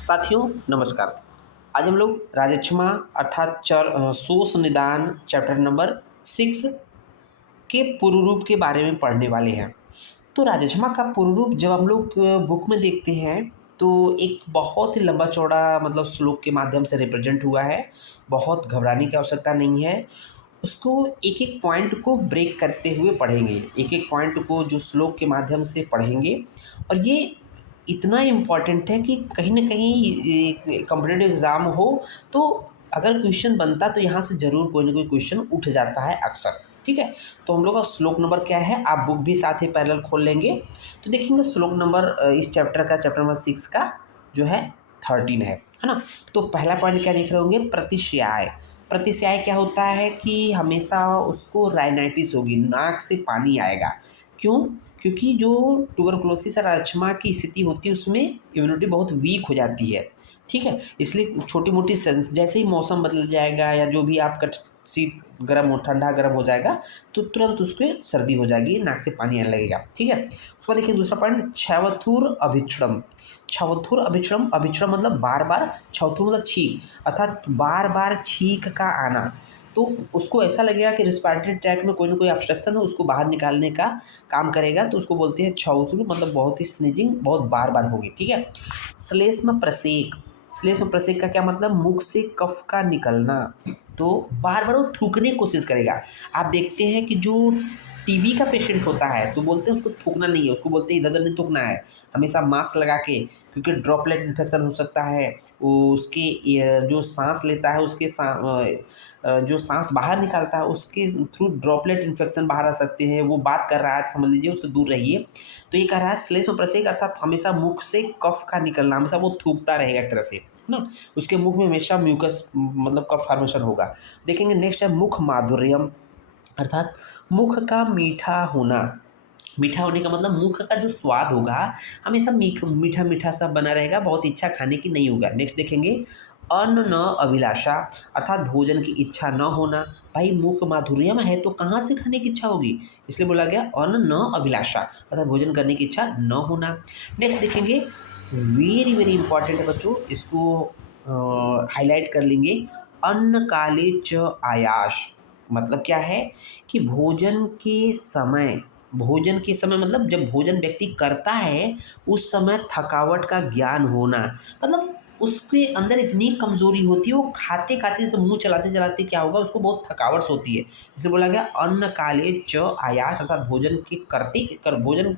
साथियों नमस्कार। आज हम लोग राजक्षमा अर्थात शोष निदान चैप्टर नंबर 6 के पूर्व रूप के बारे में पढ़ने वाले हैं। तो राजक्षमा का पूर्व रूप जब हम लोग बुक में देखते हैं तो एक बहुत ही लंबा चौड़ा मतलब श्लोक के माध्यम से रिप्रेजेंट हुआ है। बहुत घबराने की आवश्यकता नहीं है। उसको एक एक पॉइंट को ब्रेक करते हुए पढ़ेंगे, एक एक पॉइंट को जो श्लोक के माध्यम से पढ़ेंगे। और ये इतना इम्पॉर्टेंट है कि कहीं न कहीं कॉम्पिटिटिव एग्ज़ाम हो तो अगर क्वेश्चन बनता तो यहाँ से ज़रूर कोई ना कोई क्वेश्चन उठ जाता है अक्सर। ठीक है? तो हम लोग का श्लोक नंबर क्या है, आप बुक भी साथ ही पैरेलल खोल लेंगे तो देखेंगे श्लोक नंबर इस चैप्टर का चैप्टर नंबर 6 का जो है 13 है ना? तो पहला पॉइंट क्या देख रहे होंगे, प्रतिश्याय। प्रतिश्याय क्या होता है कि हमेशा उसको राइनाइटिस होगी, नाक से पानी आएगा। क्यों? क्योंकि जो ट्यूबरकुलोसिस और अस्थमा की स्थिति होती है उसमें इम्यूनिटी बहुत वीक हो जाती है। ठीक है? इसलिए छोटी-मोटी जैसे ही मौसम बदल जाएगा या जो भी आपका शीत गर्म हो ठंडा गर्म हो जाएगा तो तुरंत उसको सर्दी हो जाएगी, नाक से पानी आने लगेगा। ठीक है? उसके बाद देखिए दूसरा पॉइंट, क्षवथुर अभिक्षणम। क्षवथुर अभिक्षणम, अभिक्षणम मतलब बार-बार, क्षवथुर मतलब छींक अर्थात बार-बार छींक का आना। तो उसको ऐसा लगेगा कि रिस्पिरेटरी ट्रैक्ट में कोई ना कोई ऑब्स्ट्रक्शन है, उसको बाहर निकालने का काम करेगा तो उसको बोलते हैं क्षवथुर, मतलब बहुत ही स्नीजिंग बहुत बार-बार होगी। ठीक है? श्लेष्म प्रसेक। श्लेष्म प्रसेक का क्या मतलब, मुख से कफ का निकलना। तो बार-बार वो थूकने की कोशिश करेगा। आप देखते हैं कि जो टीबी का पेशेंट होता है तो बोलते हैं उसको थूकना नहीं है, उसको बोलते हैं इधर-उधर नहीं थूकना है। हमेशा मास्क लगा के, क्योंकि ड्रॉपलेट इन्फेक्शन हो सकता है। वो उसके जो साँस लेता है उसके जो साँस बाहर निकालता है उसके थ्रू ड्रॉपलेट इन्फेक्शन बाहर आ सकते हैं। वो बात कर रहा है तो समझ लीजिए उससे दूर रहिए। तो ये कह रहा है श्लेष्म प्रसेक अर्थात हमेशा मुख से कफ का निकलना, हमेशा वो थूकता रहेगा एक तरह से, है ना? उसके मुख में हमेशा म्यूकस मतलब कफ फॉर्मेशन होगा। देखेंगे नेक्स्ट है मुख माधुर्यम, अर्थात मुख का मीठा होना। मीठा होने का मतलब मुख का जो स्वाद होगा हमेशा मीठा-मीठा सा बना रहेगा, बहुत इच्छा खाने की नहीं होगा। नेक्स्ट देखेंगे अन्न न अभिलाषा, अर्थात भोजन की इच्छा न होना। भाई मुख माधुर्यम है तो कहाँ से खाने की इच्छा होगी? इसलिए बोला गया अन्न न अभिलाषा, अर्थात भोजन करने की इच्छा न होना। नेक्स्ट देखेंगे वेरी वेरी इंपॉर्टेंट है बच्चों, इसको हाईलाइट कर लेंगे। अन्न काले च आयास, मतलब क्या है कि भोजन के समय मतलब जब भोजन व्यक्ति करता है उस समय थकावट का ज्ञान होना, मतलब उसके अंदर इतनी कमज़ोरी होती है वो खाते-खाते जैसे मुँह चलाते-चलाते क्या होगा उसको बहुत थकावट सी होती है। इसलिए बोला गया अन्न काले च आयास, अर्थात भोजन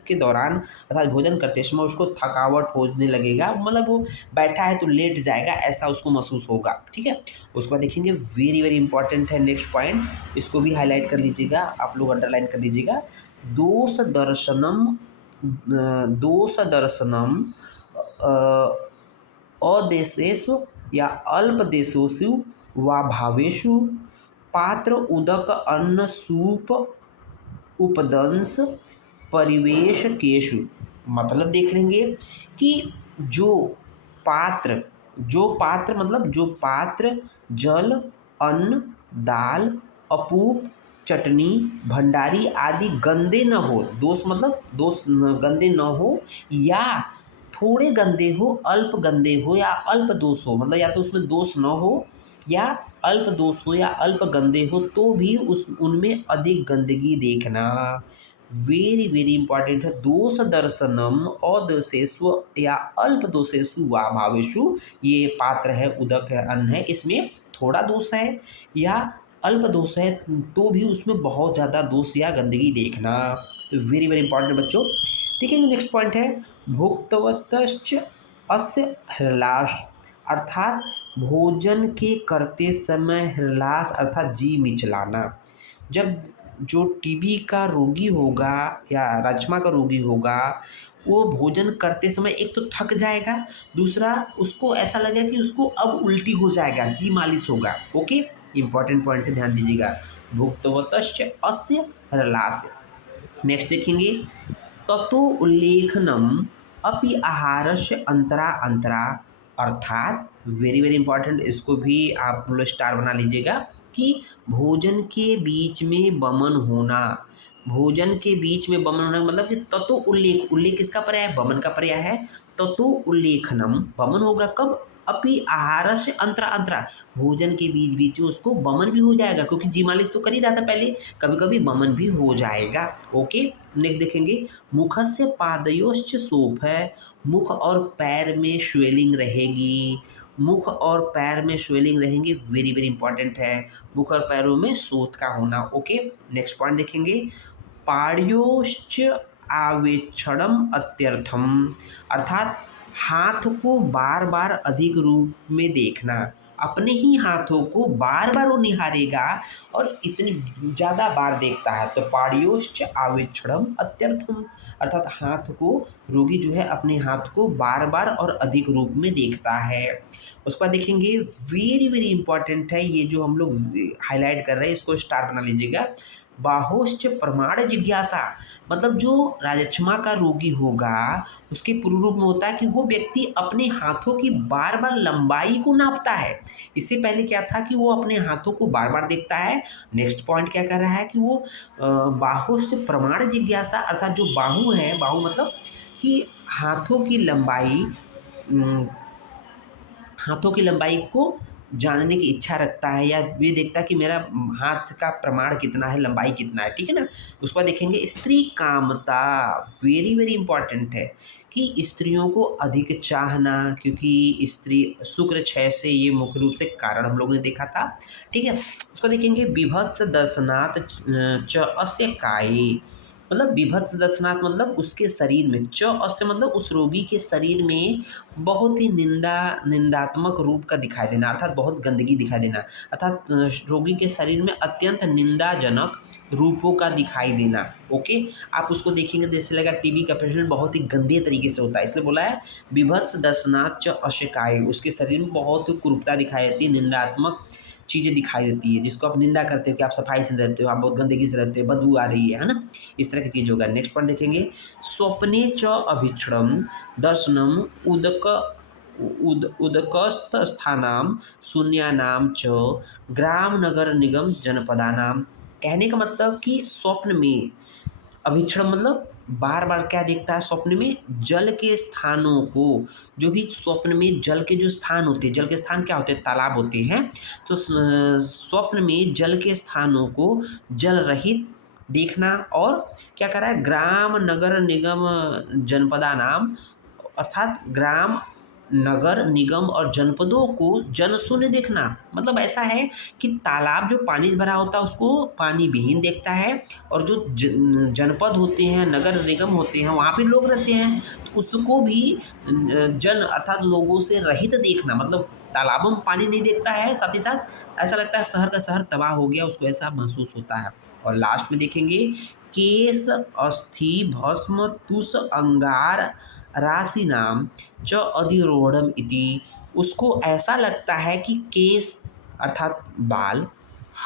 के दौरान अर्थात भोजन करते समय उसको थकावट होने लगेगा, मतलब वो बैठा है तो लेट जाएगा ऐसा उसको महसूस होगा। ठीक है? उसके बाद देखेंगे वेरी वेरी इंपॉर्टेंट है नेक्स्ट पॉइंट, इसको भी हाईलाइट कर लीजिएगा, आप लोग अंडरलाइन कर लीजिएगा। दोष दर्शनम, दोष दर्शनम अदेशेषु या अल्पदेशेषु वा भावेषु पात्र उदक अन्न सूप उपदंश परिवेश केशु। मतलब देख लेंगे कि जो जो पात्र जल अन्न दाल अपूप चटनी भंडारी आदि गंदे न हो, दोष मतलब गंदे न हो या थोड़े गंदे हो, अल्प गंदे हो या अल्प दोष हो, मतलब या तो उसमें दोष न हो या अल्प दोष हो या अल्प गंदे हो तो भी उस उनमें अधिक गंदगी देखना। वेरी वेरी इंपॉर्टेंट है। दोष दर्शनम अदोषेषु या अल्प दोषेषु वा भावेषु, ये पात्र है उदक है अन्न है, इसमें थोड़ा दोष है या अल्प दोष है तो भी उसमें बहुत ज़्यादा दोष या गंदगी देखना। तो वेरी वेरी इंपॉर्टेंट बच्चों। देखेंगे नेक्स्ट पॉइंट है भुक्तवतश्च अस्य हृलास, अर्थात भोजन के करते समय हृलास अर्थात जी मिचलाना। जब जो टीबी का रोगी होगा या राजमा का रोगी होगा वो भोजन करते समय एक तो थक जाएगा, दूसरा उसको ऐसा लगेगा कि उसको अब उल्टी हो जाएगा, जी मालिश होगा। ओके, इंपॉर्टेंट पॉइंट है, ध्यान दीजिएगा। भुक्तवतश्च अस्य हृलास। नेक्स्ट देखेंगे ततो उल्लेखनम अपि आहारस्य अंतरा अंतरा, अर्थात वेरी वेरी इंपॉर्टेंट, इसको भी आप लोग स्टार बना लीजिएगा कि भोजन के बीच में वमन होना। भोजन के बीच में बमन होना मतलब कि ततो उल्लेख, उल्लेख किसका पर्याय है? बमन का पर्याय है। ततो उल्लेखनम, बमन होगा कब? अपि आहारस्य अंतरा अंतरा, भोजन के बीच बीच में उसको बमन भी हो जाएगा, क्योंकि जी मालिश तो कर ही रहा था पहले, कभी कभी बमन भी हो जाएगा। ओके, नेक्स्ट देखेंगे, मुखस्य पादयोश्च शोफ है, मुख और पैर में स्वेलिंग रहेगी, मुख और पैर में स्वेलिंग रहेंगी, वेरी वेरी इंपॉर्टेंट है, मुख और पैरों में शोथ का होना। ओके, नेक्स्ट पॉइंट देखेंगे, पाड्योश्च आवेक्षणम अत्यर्थम, अर्थात हाथ को बार बार अधिक रूप में देखना, अपने ही हाथों को बार बार वो निहारेगा और इतनी ज़्यादा बार देखता है, तो पाड्योश्च आवेक्षणम अत्यर्थम, अर्थात हाथ को, रोगी जो है अपने हाथ को बार बार और अधिक रूप में देखता है। उसके बाद देखेंगे, वेरी वेरी इंपॉर्टेंट है, ये जो हम लोग हाईलाइट कर रहे हैं इसको स्टार बना लीजिएगा, बाहोश्च प्रमाण जिज्ञासा, मतलब जो राजक्षमा का रोगी होगा उसके पूर्व रूप में होता है कि वो व्यक्ति अपने हाथों की बार बार लंबाई को नापता है। इससे पहले क्या था कि वो अपने हाथों को बार बार देखता है। नेक्स्ट पॉइंट क्या कर रहा है कि वो बाहोश्च प्रमाण जिज्ञासा, अर्थात जो बाहु है, बाहु मतलब कि हाथों की लंबाई, हाथों की लंबाई को जानने की इच्छा रखता है, या ये देखता है कि मेरा हाथ का प्रमाण कितना है, लंबाई कितना है, ठीक है ना। उसके बाद देखेंगे स्त्री कामता, वेरी वेरी इंपॉर्टेंट है कि स्त्रियों को अधिक चाहना, क्योंकि स्त्री शुक्र क्षय से ये मुख्य रूप से कारण हम लोगों ने देखा था, ठीक है। उसको देखेंगे, विभत्स दर्शनात् च अस्य काये, मतलब विभत्स दर्शनात् मतलब उसके शरीर में, च अस्य मतलब उस रोगी के शरीर में बहुत ही निंदात्मक रूप का दिखाई देना, अर्थात बहुत गंदगी दिखाई देना, अर्थात रोगी के शरीर में अत्यंत निंदाजनक रूपों का दिखाई देना। ओके, आप उसको देखेंगे तो जैसे लगा टीबी का पेशेंट बहुत ही गंदे तरीके से होता है, इसलिए बोला है विभत्स दर्शनात् च अशकाय, उसके शरीर में बहुत कुरूपता दिखाई देती है, निंदात्मक चीज़ें दिखाई देती है, जिसको आप निंदा करते हो कि आप सफाई से रहते हो, आप बहुत गंदगी से रहते हो, बदबू आ रही है ना, इस तरह की चीज़ होगा। नेक्स्ट पॉइंट देखेंगे, स्वप्ने च अभीक्षणम दर्शनम उदक उदकस्थस्थानाम शून्यानाम च ग्राम नगर निगम जनपदानाम, कहने का मतलब कि स्वप्न में, अभीक्षण मतलब बार बार क्या देखता है स्वप्न में, जल के स्थानों को, जो भी स्वप्न में जल के जो स्थान होते हैं, जल के स्थान क्या होते हैं, तालाब होते हैं, तो स्वप्न में जल के स्थानों को जल रहित देखना, और क्या कर रहा है, ग्राम नगर निगम जनपदा नाम, अर्थात ग्राम नगर निगम और जनपदों को जनशून्य देखना, मतलब ऐसा है कि तालाब जो पानी से भरा होता है उसको पानी विहीन देखता है, और जो जनपद होते हैं, नगर निगम होते हैं, वहाँ पे लोग रहते हैं, तो उसको भी जन अर्थात लोगों से रहित देखना, मतलब तालाबों में पानी नहीं देखता है, साथ ही साथ ऐसा लगता है शहर का शहर तबाह हो गया, उसको ऐसा महसूस होता है। और लास्ट में देखेंगे, केश अस्थि भस्म तुष अंगार राशि नाम च अधिरोहणम इति, उसको ऐसा लगता है कि केस अर्थात बाल,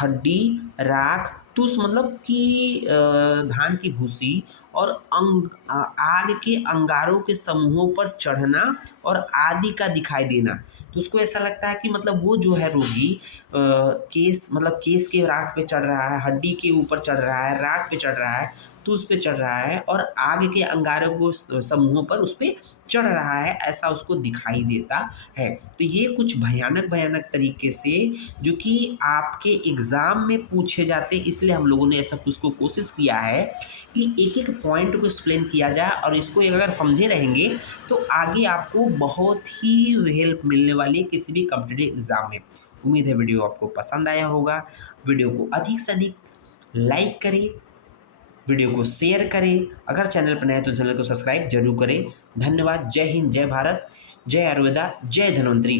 हड्डी, राख, तुष मतलब कि धान की भूसी, और आग के अंगारों के समूहों पर चढ़ना और आदि का दिखाई देना, तो उसको ऐसा लगता है कि मतलब वो जो है रोगी केस मतलब केस के राख पे चढ़ रहा है, हड्डी के ऊपर चढ़ रहा है, राख पे चढ़ रहा है, तो उस पे चढ़ रहा है, और आग के अंगारों को समूहों पर उस पे चढ़ रहा है, ऐसा उसको दिखाई देता है। तो ये कुछ भयानक भयानक तरीके से जो कि आपके एग्ज़ाम में पूछे जाते, इसलिए हम लोगों ने ऐसा कुछ को कोशिश किया है कि एक एक पॉइंट को एक्सप्लेन किया जाए, और इसको अगर समझे रहेंगे तो आगे आपको बहुत ही हेल्प मिलने वाली है किसी भी कॉम्पिटिटिव एग्ज़ाम में। उम्मीद है वीडियो आपको पसंद आया होगा। वीडियो को अधिक से अधिक लाइक करें, वीडियो को शेयर करें, अगर चैनल पर नए हैं तो चैनल को सब्सक्राइब जरूर करें। धन्यवाद। जय हिंद, जय भारत, जय आयुर्वेदा, जय धन्वंतरी।